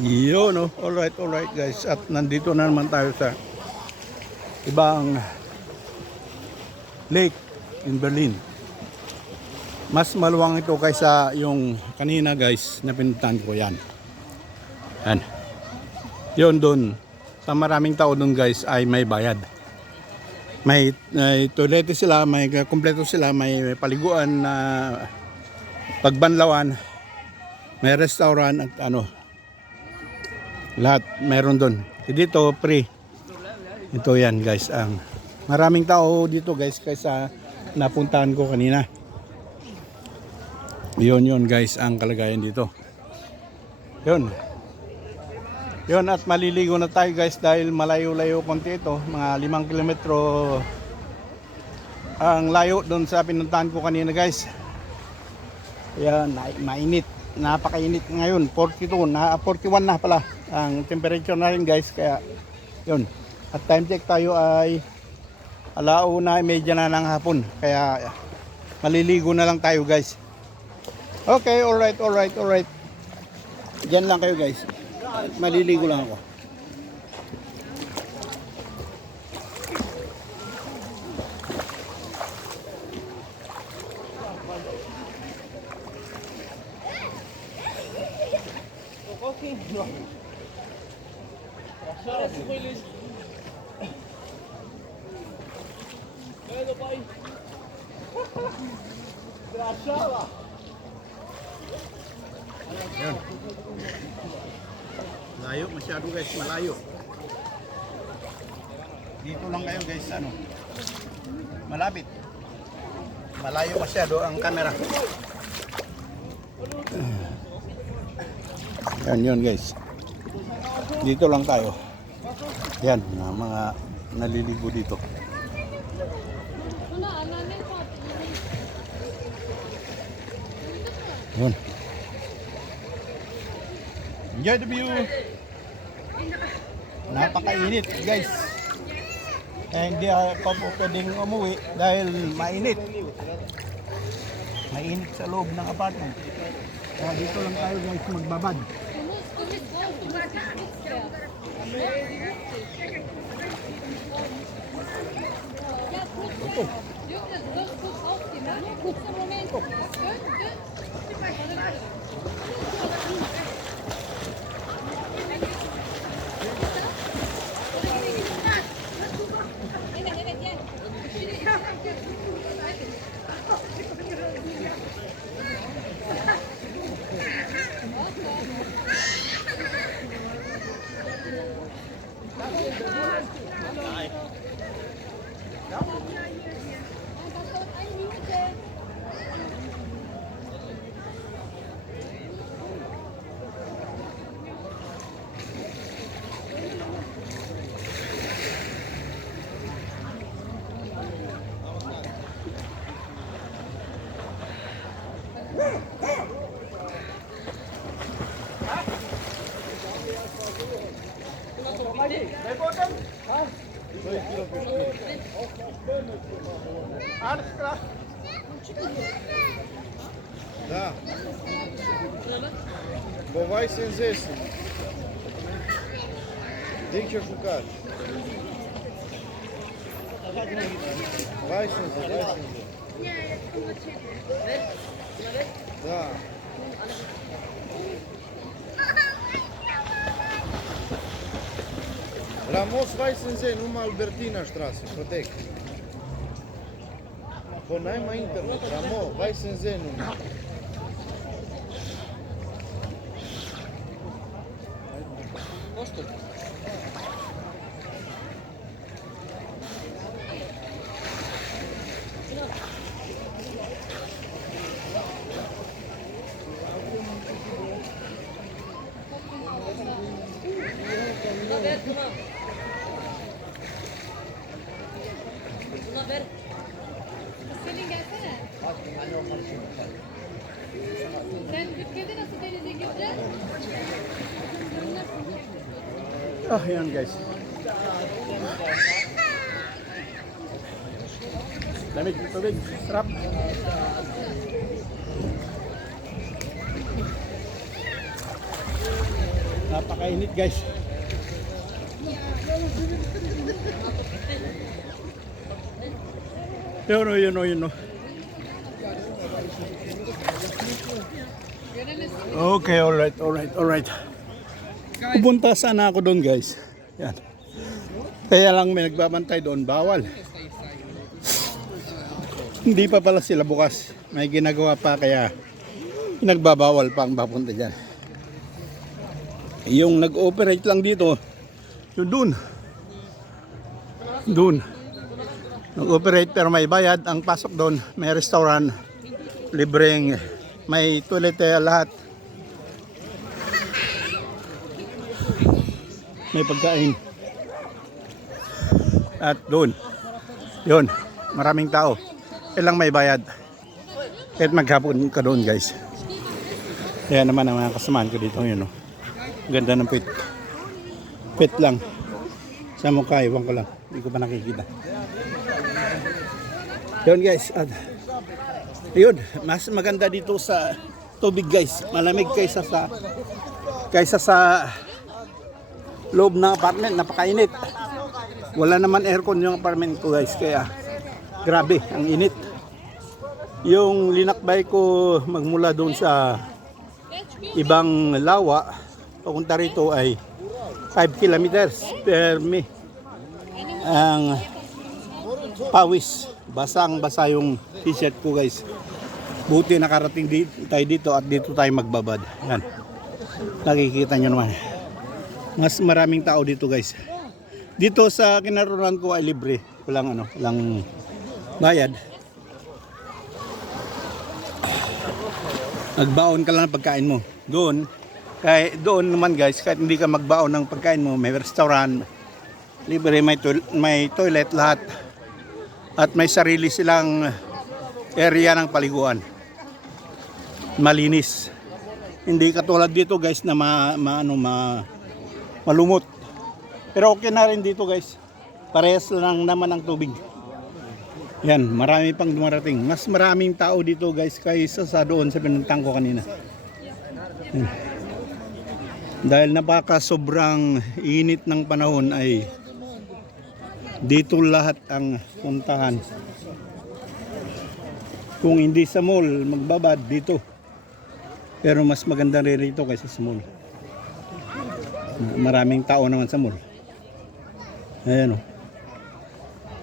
Yun, no? Alright guys. At nandito na naman tayo sa ibang lake in Berlin. Mas maluwang ito kaysa yung kanina guys na pinuntahan ko yan. Yan. Yun doon. Sa maraming tao doon guys ay may bayad. May toilet sila, may kompleto sila, may paliguan na pagbanlawan, may restaurant at ano. Lahat meron doon. Dito free. Ito yan guys. Ang maraming tao dito guys kaysa napuntahan ko kanina. Yun guys ang kalagayan dito. Yun at maliligo na tayo guys dahil malayo-layo konti ito. Mga 5 kilometro ang layo doon sa pinuntahan ko kanina guys. Yan, mainit. Napakainit ngayon. 42, 41 na pala ang temperature na rin guys. Kaya yun. At time check tayo ay 1:30 na ng hapon. Kaya maliligo na lang tayo guys. Okay, alright. Diyan lang kayo guys. Maliligo lang ako. Yan. Layo masyado guys, malayo. Dito lang kayo guys, ano. Malapit. Malayo masyado ang camera. Yan yun guys. Dito lang tayo. Yan, mga naliligo dito. Yun. Enjoy the view. Napakainit guys. Hindi ako pwedeng umuwi dahil mainit. Mainit sa loob ng apartment. Kaya dito lang tayo guys magbabad. Ito. Да. Бувай сензесу. Дикче шукати. Vai senze. Da. Ramos vai senze, numai Albertina Straße, protect. N-ai mai internet, Ramo, vai senze numai. Selin gelsene. Sen Türkiye'de nasıl denize gireceksin? Ah, yan guys. Lamig, tubig, sarap. Napakainit guys. Yun o. Okay, alright. Pupunta sana ako doon guys. Yan. Kaya lang may nagbabantay doon, bawal. Hindi pa pala sila bukas. May ginagawa pa kaya nagbabawal pa ang papunta dyan. Yung nag-operate lang dito, yung doon. Nag-operate pero may bayad. Ang pasok doon, may restaurant, libreng, may toilet lahat. May pagkain. At doon, yun, maraming tao. Kailang may bayad. Kahit maghapon ka doon guys. Kaya naman ang mga kasamaan ko dito yun. No? Ganda ng pit. Pit lang. Sa mukha, iwan ko lang. Hindi ko pa nakikita. Yun guys. At, yun, mas maganda dito sa tubig guys. Malamig kaysa sa loob ng apartment. Napakainit. Wala naman aircon yung apartment ko guys. Kaya grabe, ang init. Yung linakbay ko magmula doon sa ibang lawa, papunta rito ay 5 kilometers per me. Ang pawis, basang-basa yung t-shirt ko guys. Buti nakarating tayo dito at dito tayo magbabad. Yan. Nakikita nyo naman. Mas maraming tao dito guys. Dito sa kinaroon ko ay libre. Walang bayad. Magbaon ka lang ng pagkain mo. Doon naman guys, kahit hindi ka magbaon ng pagkain mo, may restaurant, libre, may toilet lahat. At may sarili silang area ng paliguan. Malinis. Hindi katulad dito guys na malumot. Pero okay na rin dito guys. Parehas lang naman ang tubig. Yan, marami pang dumarating. Mas maraming tao dito guys kaysa sa doon sa pinuntang ko kanina. Yan. Dahil sobrang init ng panahon ay dito lahat ang puntahan. Kung hindi sa mall, magbabad dito. Pero mas maganda rin rito kaysa sa mall. Maraming tao naman sa mall. Ayan o.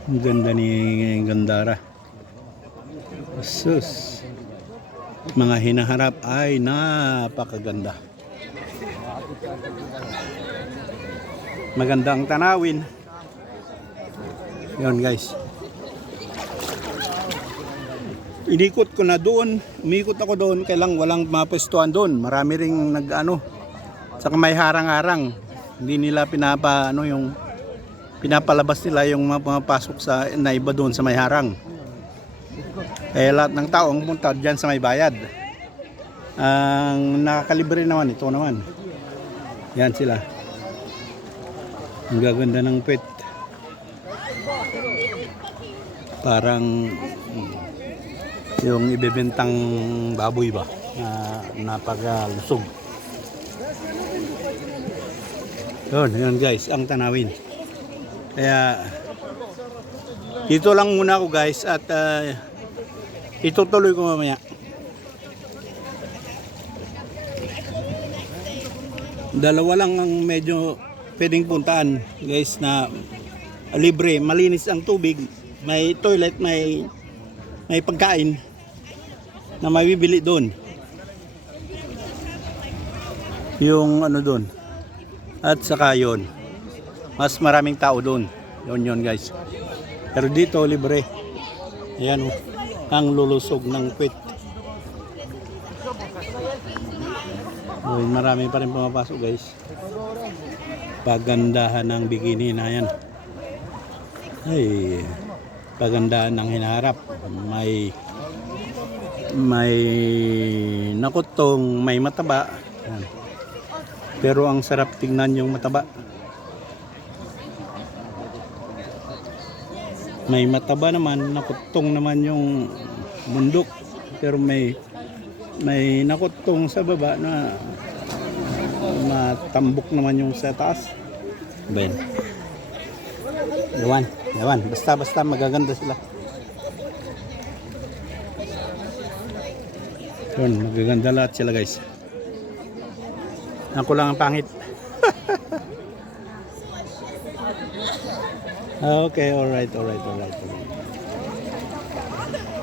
Ang ganda ni Gandara. Sus. Mga hinaharap ay napakaganda. Maganda ang tanawin. Yun guys. Inikot ko na doon. Umikot ako doon. Kailang walang mapestuhan doon. Marami ring saka may harang-harang. Hindi nila pinapalabas nila yung pumapasok sa naiba doon sa may harang. Kaya lahat ng tao ang punta dyan sa may bayad. Ang nakakalibre naman, ito naman. Yan sila. Ang gaganda ng pet. Parang yung ibebentang baboy ba na napagalusog. Yun guys, ang tanawin. Kaya dito lang muna ako guys at itutuloy ko mamaya. Dalawa lang ang medyo pwedeng puntaan guys na libre, malinis ang tubig, may toilet, may pagkain na mabibili doon. Yung doon. At saka yun, mas maraming tao doon. Yun guys. Pero dito libre. Ayan ang lulusog ng pit. Marami pa rin pumapasok guys. Pagandahan ng bikini na yan. Ay, pagandahan ng hinaharap. May nakutong, may mataba. Ayan. Pero ang sarap tingnan yung mataba. May mataba naman, nakutong naman yung bundok. Pero may nakutong sa baba na Matambok naman yung sa taas. Ben. Ewan. Basta magaganda sila. Yun, magaganda lahat sila guys. Ako lang ang pangit. Okay, alright.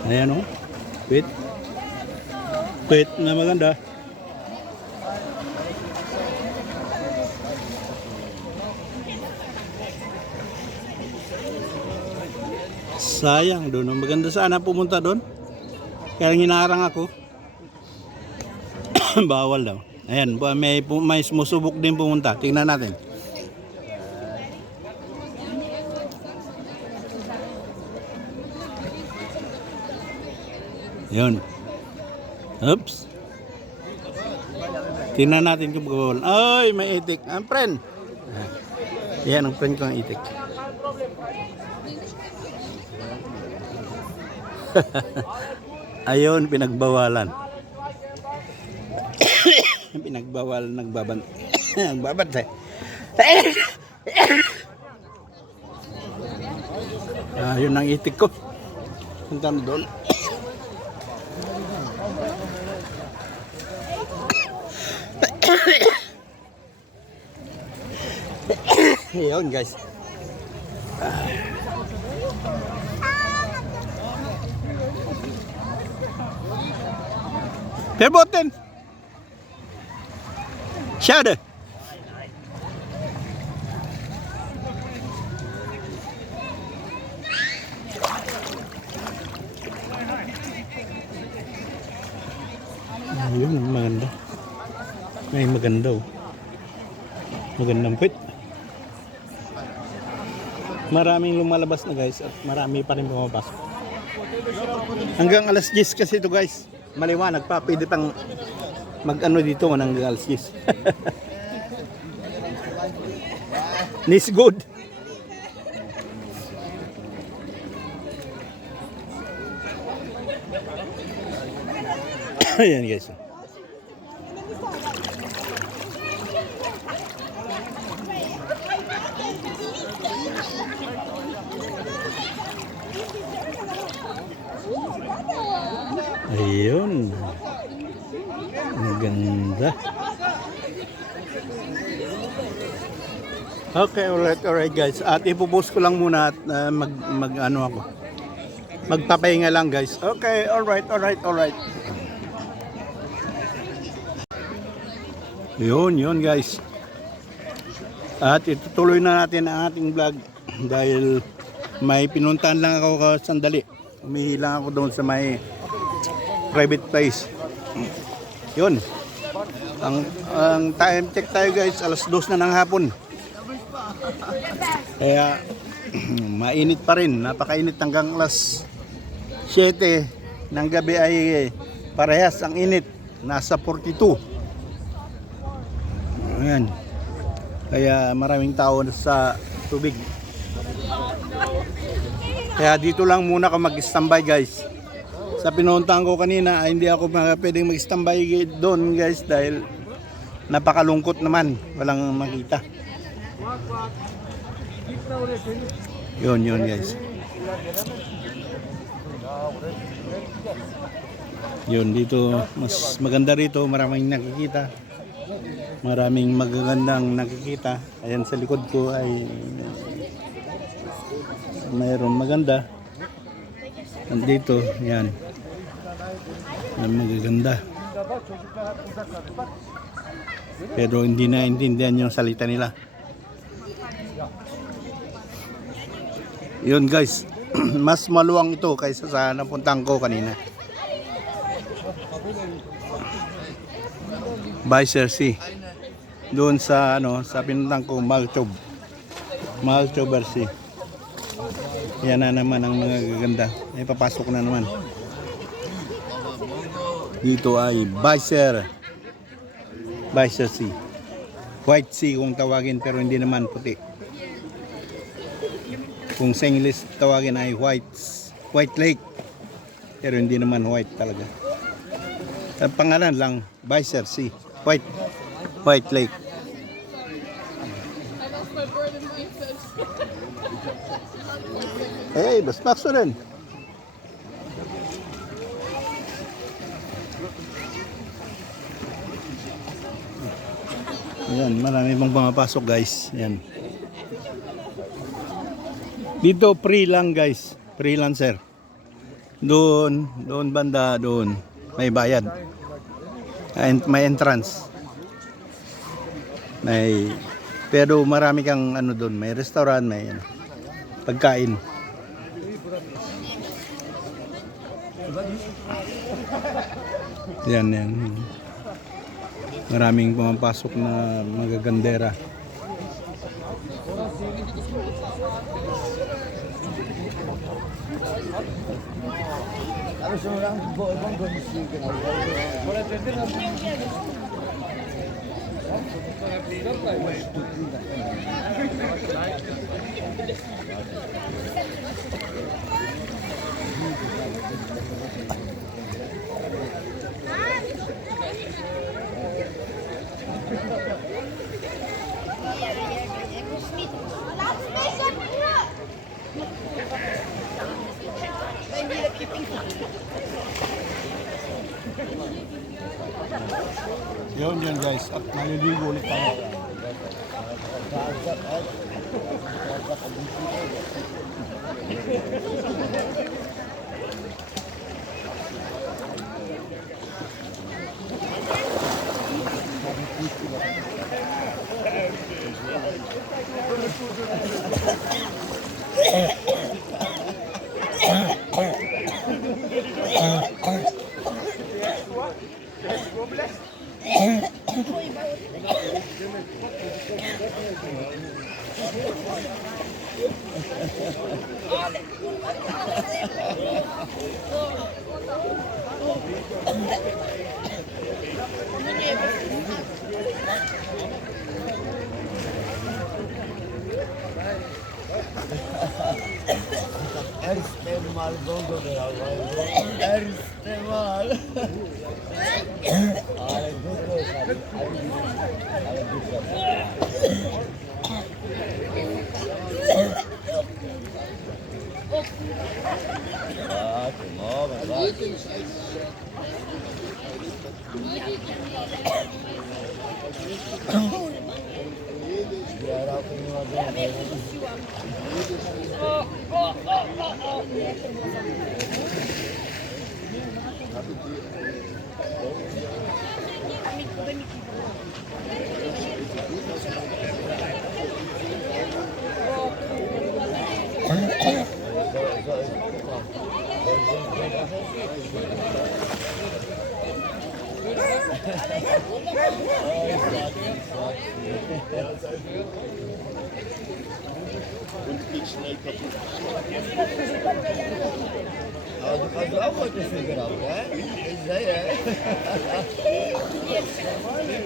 Ayan o. Wait na maganda. Sayang doon. Maganda sana pumunta doon. Kaya hinarang ako. Bawal daw. Ayan, may sumusubok din pumunta. Tingnan natin. Yun. Oops. Tingnan natin kung bawal. Ay, may itik. Ang friend. Yan, ang friend ko ang itik. Ayun, pinagbawalan. Pinagbawalan, nagbabantay. Yun ang itik ko. Punta doon. Yun guys. Verboten. Schade. Ayun, maganda. May maganda oh. Magandang pit. Maraming lumalabas na guys at marami pa rin pumapasok. Hanggang alas 10 kasi ito guys. Maliwanag pa, pwede pang mag-ano dito hanggang alas 10. This good. Ayan guys. Ayun. Ang ganda. Okay, alright guys. At ipopost ko lang muna at mag-ano ako. Magpapahinga lang guys. Okay, alright. Yun guys. At itutuloy na natin ang ating vlog dahil may pinuntahan lang ako sandali. Umihi lang ako doon sa may private place. Yun. Ang time check tayo guys, alas 2 na ng hapon. Kaya mainit pa rin, napakainit hanggang alas 7 ng gabi ay parehas ang init, nasa 42. Ayan. Kaya maraming tao sa tubig. Kaya dito lang muna ako mag-standby guys. Sa pinuntahan ko kanina ay hindi ako pwedeng mag-standby doon guys dahil napakalungkot naman, walang makita. Yun guys. Yun dito, mas maganda rito, maraming nakikita. Maraming magagandang nakikita. Ayan sa likod ko ay mayroong maganda. Nandito, yan. Ang magaganda. Pero hindi na intindihan yung salita nila. Yun guys, mas maluwang ito kaysa sa napuntahan ko kanina. Vicer Sea. Doon sa sa pinuntahan ko Malchober Sea. Yan na naman ang mga gaganda. Ay papasok na naman. Dito ay Vicer Sea. White Sea kung tawagin pero hindi naman puti. Kung sa English tawagin ay White Lake. Pero hindi naman white talaga. Ang pangalan lang Vicer Sea. White. White Lake. I lost my board and mindset. Hey, basmakso rin. Ayan, marami pang pumapasok guys. Ayan. Dito free lang guys. Freelancer. Doon banda doon. May bayad. May entrance. Pero marami kang ano doon, may restaurant, may ano, pagkain. Yan. Maraming pumapasok na magagandera. Yun guys, at maliligo ulit tayo.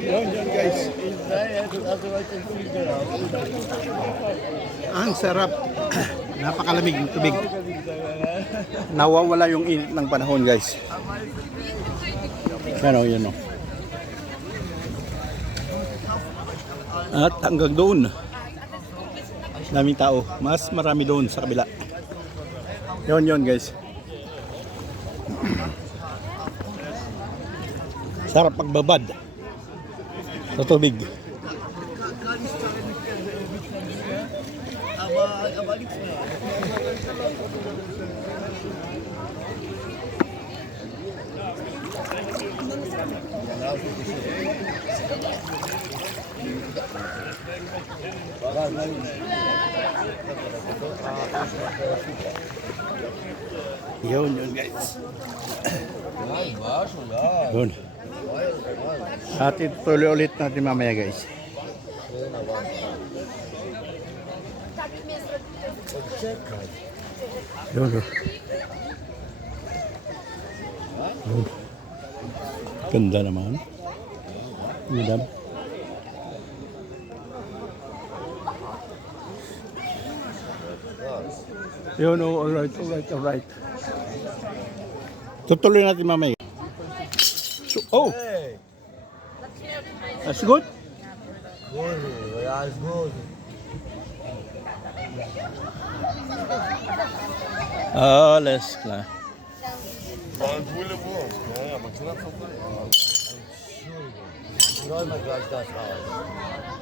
Yun guys. Ang sarap. Napakalamig ng tubig. Nawawala yung init ng panahon guys. Yun o. At hanggang doon. Daming tao. Mas marami doon sa kabila. Yun guys. Sarap pagbabad sa tubig. Yun guys. Yun. At ituloy ulit natin mamaya guys. Yun. Ganda naman. Madam. Yun, alright. Tutuloy natin mamaya. So, oh! That's good? Alles klar.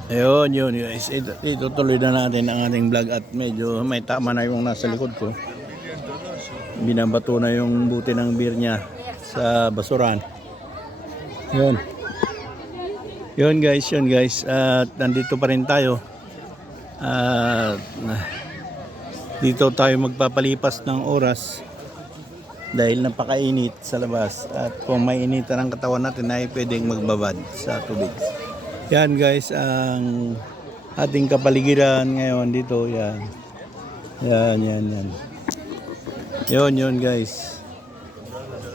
Yun guys. Itutuloy na natin ang ating vlog at medyo may tama na yung nasa likod ko. Binabato na yung buti ng beer niya sa basuran. Yun. Yun guys. At nandito pa rin tayo. At dito tayo magpapalipas ng oras dahil napakainit sa labas. At kung may initan ang katawan natin ay pwedeng magbabad sa tubig. Yan guys ang ating kapaligiran ngayon dito. Yan. Yun guys.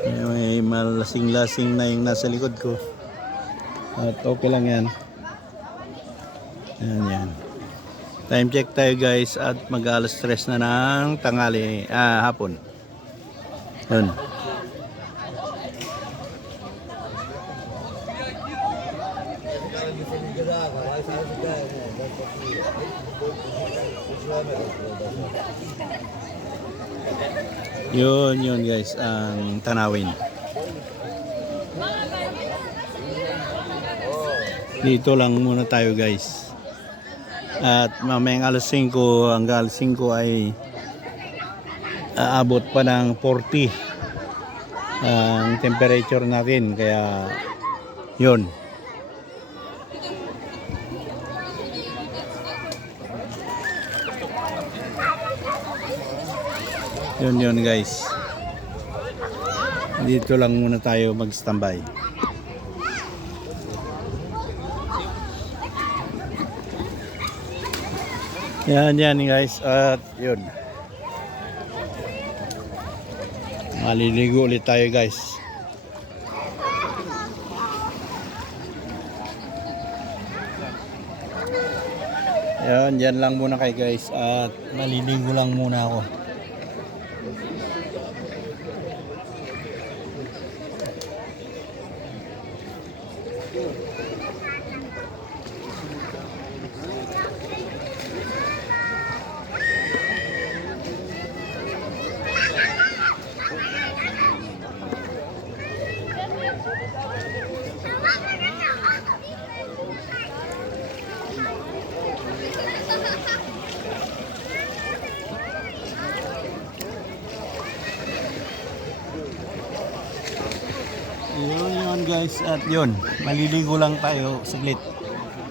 May malasing-lasing na yung nasa likod ko. At okay lang yan. Yan. Time check tayo guys at mag-alas 3 na ng tanghali, hapon. Yun. Yun guys ang tanawin. Dito lang muna tayo guys. At mamayang alas 5 hanggang alas 5 ay aabot pa ng 40 ang temperature natin. Kaya yun. Yun guys. Dito lang muna tayo mag-standby. Yan guys. At yun. Maliligo ulit tayo guys. Yan lang muna kayo guys. At maliligo lang muna ako. Yun guys, at yun, maliligo lang tayo saglit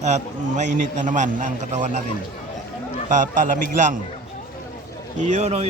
at mainit na naman ang katawan natin. Palamig lang. Yun o.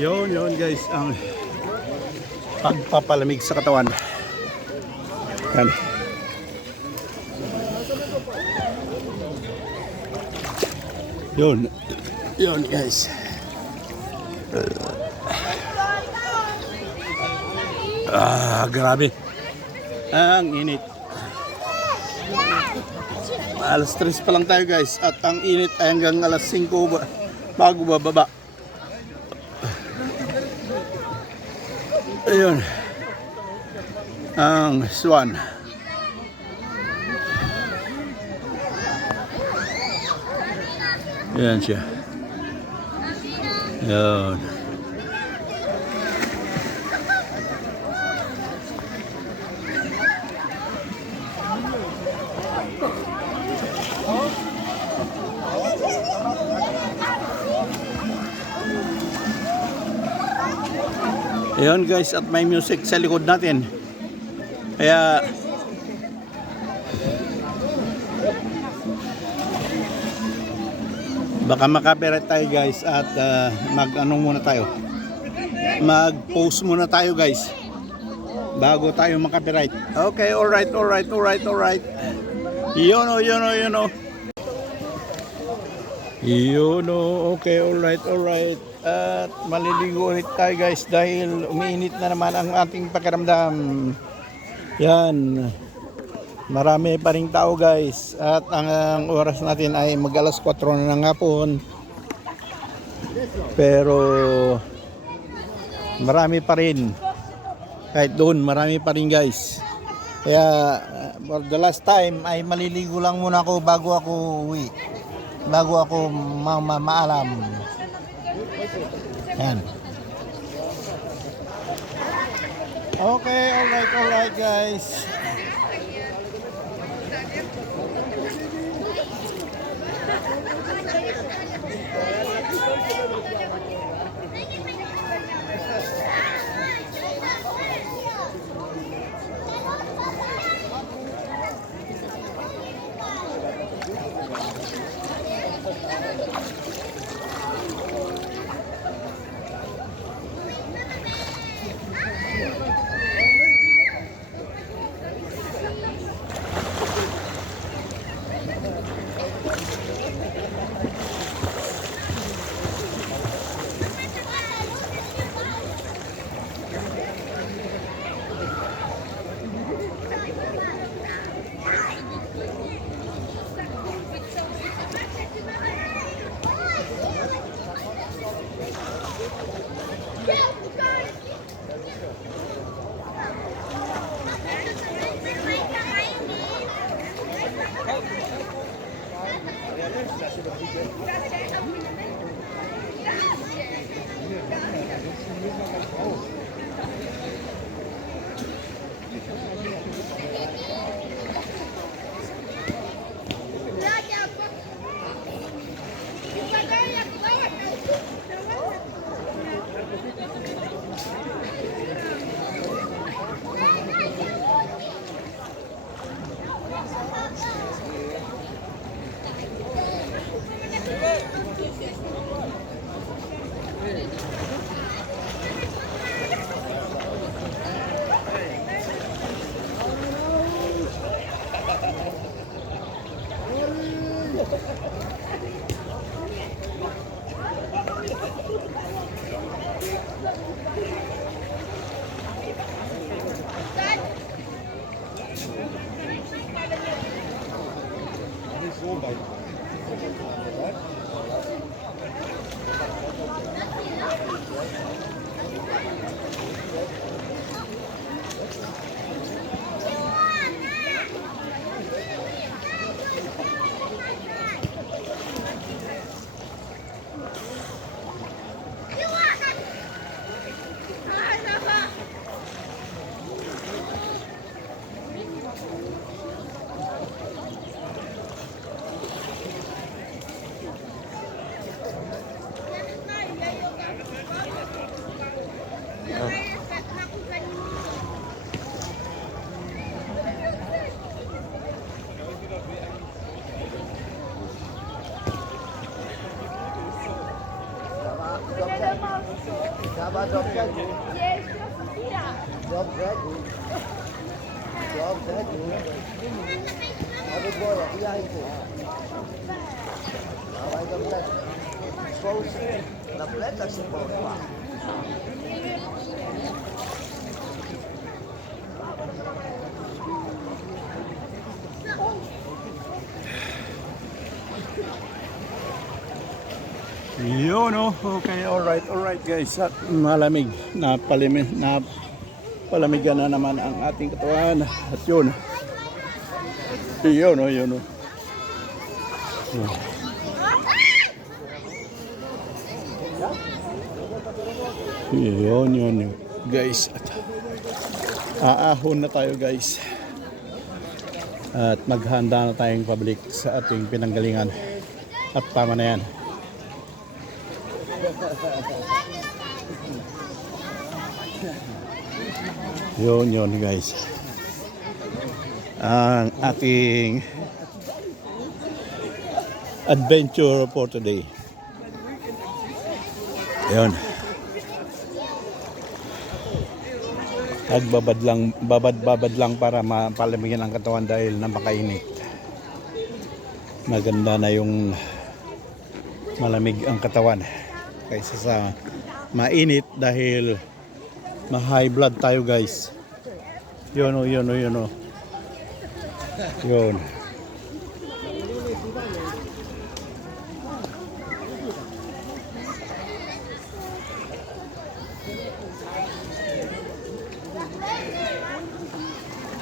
Yun guys, ang pagpapalamig sa katawan. Yan. Yun guys. Grabe. Ang init. Alas 3 pa lang tayo guys at ang init ay hanggang alas 5 bago bababa. Ayun. Ang swan. Yan siya. Yan. Ayun guys, at may music sa likod natin. Kaya baka makapirate tayo guys at mag-ano muna tayo. Mag-post muna tayo guys bago tayo makapirate. Okay, alright. Yun o. Okay, alright. At maliligo ulit tayo guys dahil umiinit na naman ang ating pakiramdam. Yan. Marami pa ring tao guys. At ang oras natin ay mag alas 4 na ng hapon. Pero marami pa rin. Kahit doon marami pa rin guys. Kaya for the last time ay maliligo lang muna ako bago ako uwi. Bago ako maalam. Yan. Okay, alright guys. Yun oh, okay, alright guys. At malamig, napalamigan na naman ang ating katawan. At yun, yun oh. Yun guys. At aahon na tayo guys. At maghanda na tayong pabalik sa ating pinanggalingan. At tama na yan. Yun guys. Ang ating adventure for today. Yun. Babad lang para mapalamigin ang katawan dahil napakainit. Maganda na yung malamig ang katawan kaysa sa mainit dahil ma-high blood tayo guys. Yun.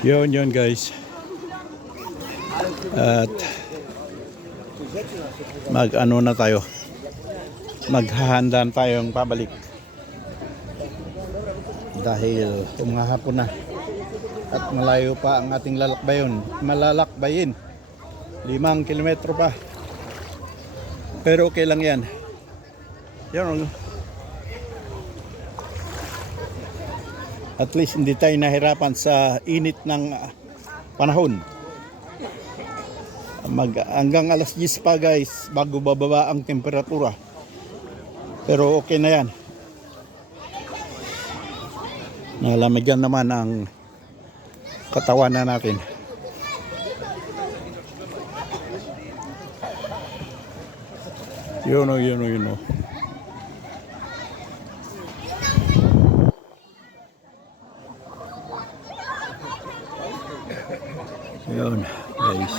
Yun guys. At mag-ano na tayo. Maghahandaan tayong pabalik. Dahil umahapon na. At malayo pa ang ating malalakbayin. 5 kilometro pa. Pero okay lang yan. Yan. At least hindi tayo nahirapan sa init ng panahon. Hanggang alas 10 pa guys bago bababa ang temperatura. Pero okay na yan. Nalamigan naman ang katawan na natin. Yun. Yun guys.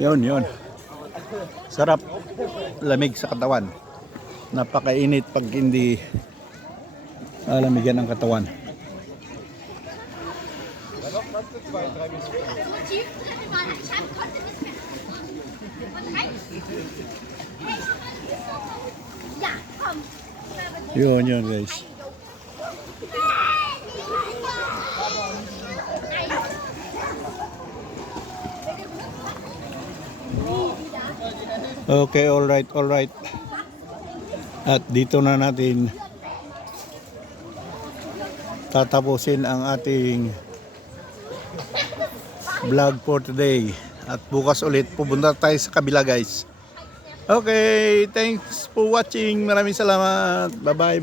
Yun. Sarap lamig sa katawan. Napakainit pag hindi lamigan ang katawan. Yun guys. Okay, alright. At dito na natin tatapusin ang ating vlog for today. At bukas ulit pupunta tayo sa kabila guys. Okay, thanks for watching. Maraming salamat. Bye-bye.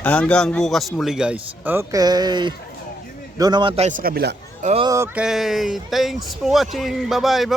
Hanggang bukas muli guys. Okay. Doon naman tayo sa kabila. Okay, thanks for watching. Bye-bye.